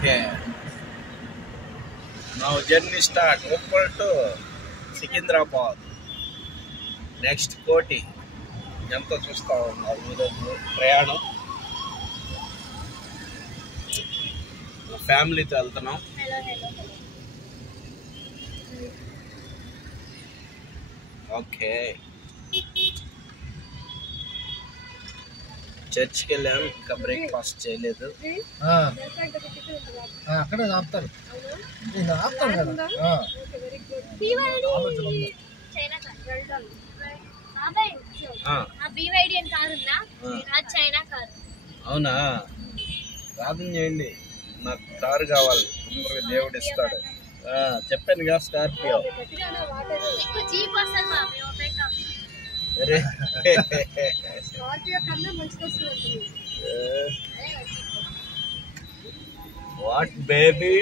Okay. Now journey start. Uppal to Secunderabad. Next Koti. ఎంత చూస్తా ఉన్నారు ఈరోజు ప్రయాణం ఫ్యామిలీతో వెళ్తున్నాం. ఓకే, చర్చ్కి వెళ్ళాం, ఇంకా బ్రేక్ఫాస్ట్ చేయలేదు. అక్కడే ఆపుతారు, ఆపుతారు కదా. అవునా, ప్రార్థన చేయండి, నాకు కారు కావాలి, తొందరగా దేవుడు ఇస్తాడు. చెప్పానుగా Scorpio. What baby,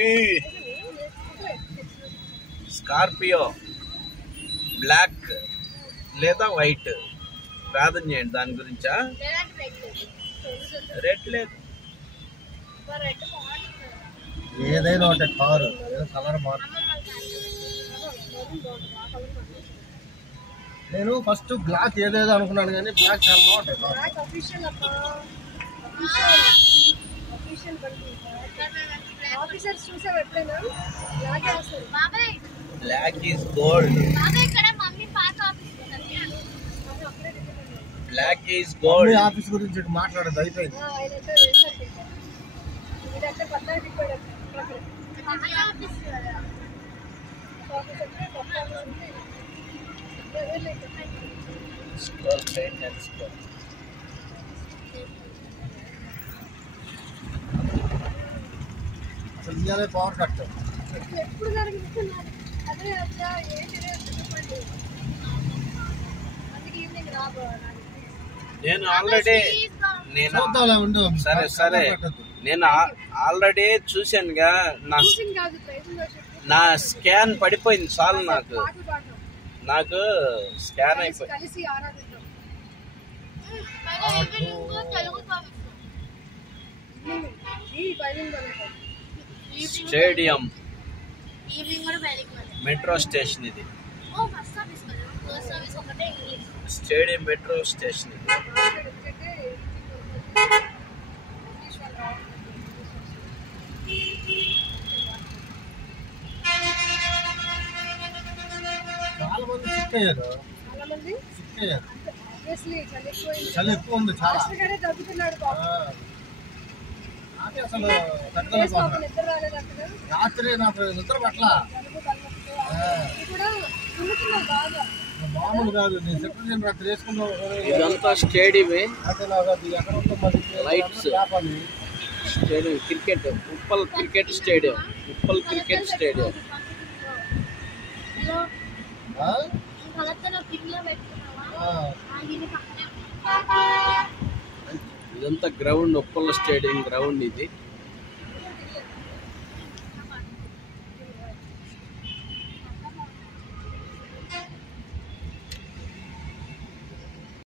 Scorpio black లేదా వైట్, ప్రార్థన చేయండి దాని గురించా. రెడ్ లేదు, ఏదైనా ఒకటి కారు కలర్ మార్పు. నేను ఫస్ట్ బ్లాక్ ఏదేదో అనుకున్నాను కానీ బ్లాక్ చాలా బాగుంటుంది. Black is gold, black is gold. Office గురించి మాట్లాడదు, అయిపోయింది. ఇయ్యాలే పవర్ కట్. నేను ఆల్రెడీ సరే సరే నేను ఆల్రెడీ చూశానుగా, నా స్కాన్ పడిపోయింది చాలు, నాకు స్కాన్ అయిపోయింది. స్టేడియం మెట్రో స్టేషన్ ఇది, స్టేడియం మెట్రో స్టేషన్ ఇది. చాలా మంది సిక్ అయ్యారు, చలి ఎక్కువ ఉంది చాలా. అసలు రాత్రి నాకు నిద్ర పట్ల మామూలు కాదు. నేను చెప్పిన రాత్రి వేసుకున్నాను. ఇదంతా స్టేడియమే, lights, stadium cricket, Uppal cricket stadium, Uppal cricket stadium. ఇదంతా గ్రౌండ్, ఉప్పల్ స్టేడియం గ్రౌండ్ ఇది.